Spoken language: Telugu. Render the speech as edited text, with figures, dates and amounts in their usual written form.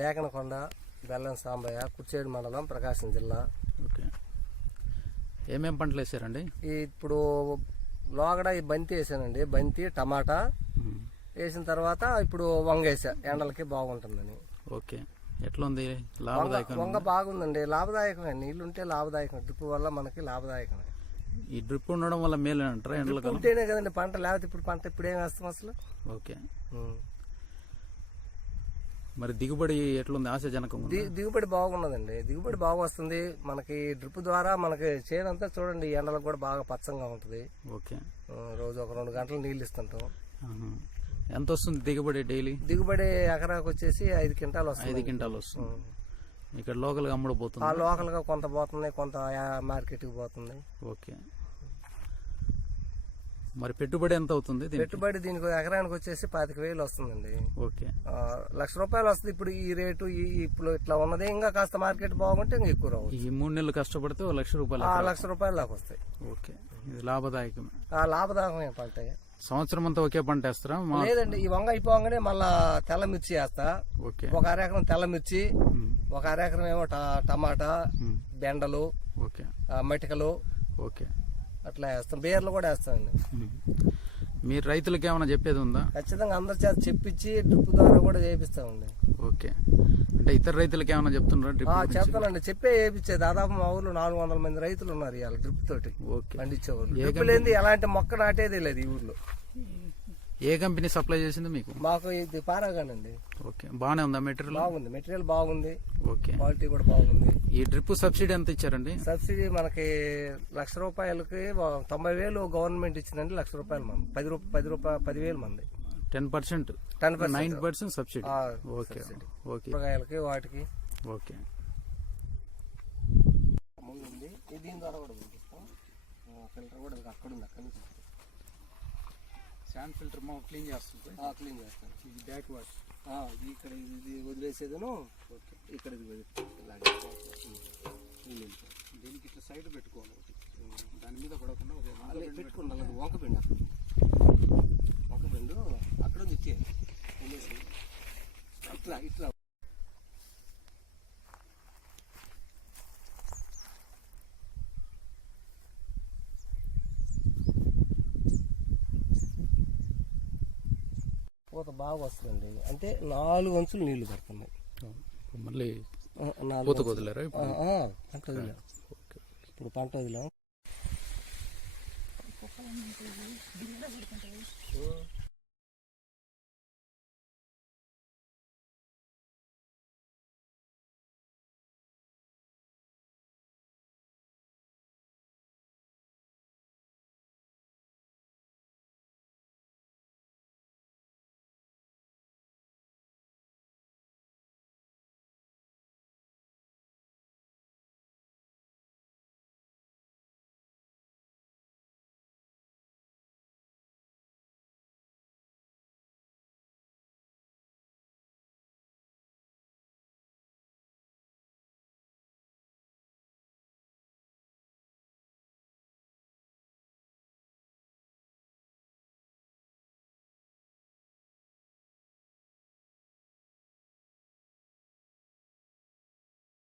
దేకనకొండ, బెల్లం సాంబయ్య, కుర్చేడు మండలం, ప్రకాశం జిల్లా. ఓకే. ఏమేం పంటలు వేసారండి? ఇప్పుడు లోగడ ఈ బంతి వేసానండి. బంతి, టమాటా వేసిన తర్వాత ఇప్పుడు వంగ వేసా, ఎండలకి బాగుంటుందని. ఓకే. ఎట్లుంది? లాభదాయకం? వంగ బాగుందండి, లాభదాయకమే. నీళ్లు ఉంటే లాభదాయకం. డ్రిప్ వల్ల మనకి లాభదాయకమే. ఈ డ్రిప్ ఉండడం వల్ల మేలు అంటారా? ఎండలకు ఉంటేనే కదండి పంట, లేకపోతే ఇప్పుడు పంట ఇప్పుడు ఏం వేస్తాం అసలు. ఓకే. మరి దిగుబడి ఎట్లుంది? ఆశాజనకం? దిగుబడి బాగున్నదండి, దిగుబడి బాగా వస్తుంది మనకి. డ్రిప్ ద్వారా మనకి చేనంతా చూడండి, ఎండలకు కూడా బాగా పచ్చంగా ఉంటుంది. ఓకే. రోజు ఒక 2 గంటలు నీళ్ళు ఇస్తుంటాం. ఎంత వస్తుంది దిగుబడి డైలీ? దిగుబడి ఎకరాకు వచ్చేసి 5 క్వింటాలు వస్తుంది. 5 క్వింటాలు వస్తుంది. ఇక్కడ లోకల్గా అమ్ముడుపోతుంది? లోకల్గా కొంత పోతుంది, కొంత మార్కెట్కి పోతుంది. ఓకే. మరి పెట్టుబడి ఎంత అవుతుంది? పెట్టుబడి దీనికి ఎకరానికి వచ్చేసి 25,000 వస్తుందండి. ఓకే. 1,00,000 రూపాయలు వస్తుంది. ఇప్పుడు ఈ రేటు ఇప్పుడు ఇట్లా ఉన్నది. ఇంకా కాస్త మార్కెట్ బాగుంటే ఇంకా ఎక్కువ రావచ్చు. ఈ 3 నెలలు కష్టపడితే 1,00,000 రూపాయలు. 1,00,000 రూపాయలు దాకా వస్తాయి. ఓకే. ఇది లాభదాయకమే. లాభదాయకమే పంట. సంవత్సరం అంతా ఒకే పంట వేస్తారా? లేదండి, ఈ వంగ అయిపోగానే మళ్ళా తెల్ల మిర్చి వేస్తా. ఓకే. ఒక అరెకరం తెల్ల మిర్చి, ఒక అరెకరం ఏమో టమాటా, బెండలు, ఓకే, మటికలు, ఓకే, అట్లా వేస్తాం. బీర్లు కూడా వేస్తామండి. మీరు రైతులకు ఏమైనా చెప్పేది ఉందా? ఖచ్చితంగా అందరి చేత చెప్పించి డ్రిప్ ద్వారా కూడా చేపిస్తామండి. ఓకే. అంటే ఇతర రైతులకు ఏమైనా చెప్తున్నారా? చెప్తానండి, చెప్పే వేయించే. దాదాపు మా ఊర్లో 400 మంది రైతులు ఉన్నారు ఇవాళ డ్రిప్ తోటి పండించేవాళ్ళు. డ్రిప్ లేని ఎలాంటి మొక్క నాటేది లేదు ఈ ఊర్లో. ఏ కంపెనీ సప్లై చేసింది మీకు? మాకు ఇది పారాగానండి. ఓకే. బాగానే ఉందా మెటీరియల్? బాగుంది, మెటీరియల్ బాగుంది. ఓకే. క్వాలిటీ కూడా బాగుంది. ఈ డ్రిప్ సబ్సిడీ ఎంత ఇచ్చారండి? సబ్సిడీ మనకి 1,00,000 రూపాయలకి 90,000 గవర్నమెంట్ ఇచ్చిందండి. 1,00,000 రూపాయలు మంది, 10,000 మంది. 10%, 9% సబ్సిడీ. ఓకే. ఓకే. కూరగాయలకి వాటికి. ఓకే. ముందుంది దీని ద్వారా కూడా పంపిస్తాం. ఫిల్టర్ కూడా అక్కడ ఉంది, అక్కడి నుంచి శాండ్ ఫిల్టర్ క్లీన్ చేస్తుంది. క్లీన్ చేస్తాను. ఇది బ్యాక్ వాష్. ఇక్కడ ఇది వదిలేసేదను. ఓకే. ఇక్కడ దీనికి ఇట్లా సైడ్ పెట్టుకోవాలి. దాని మీద పడకుండా పెట్టుకుంటాను. వంకపిండి అక్కడ ఉంది. ఇట్లా ఇట్లా పూత బాగా వస్తుందండి. అంటే 4 అంచులు నీళ్లు పడుతున్నాయి. మళ్ళీ పూత వదిలేరా? పంట వదిలాం. ఇప్పుడు పంట వదిలాం.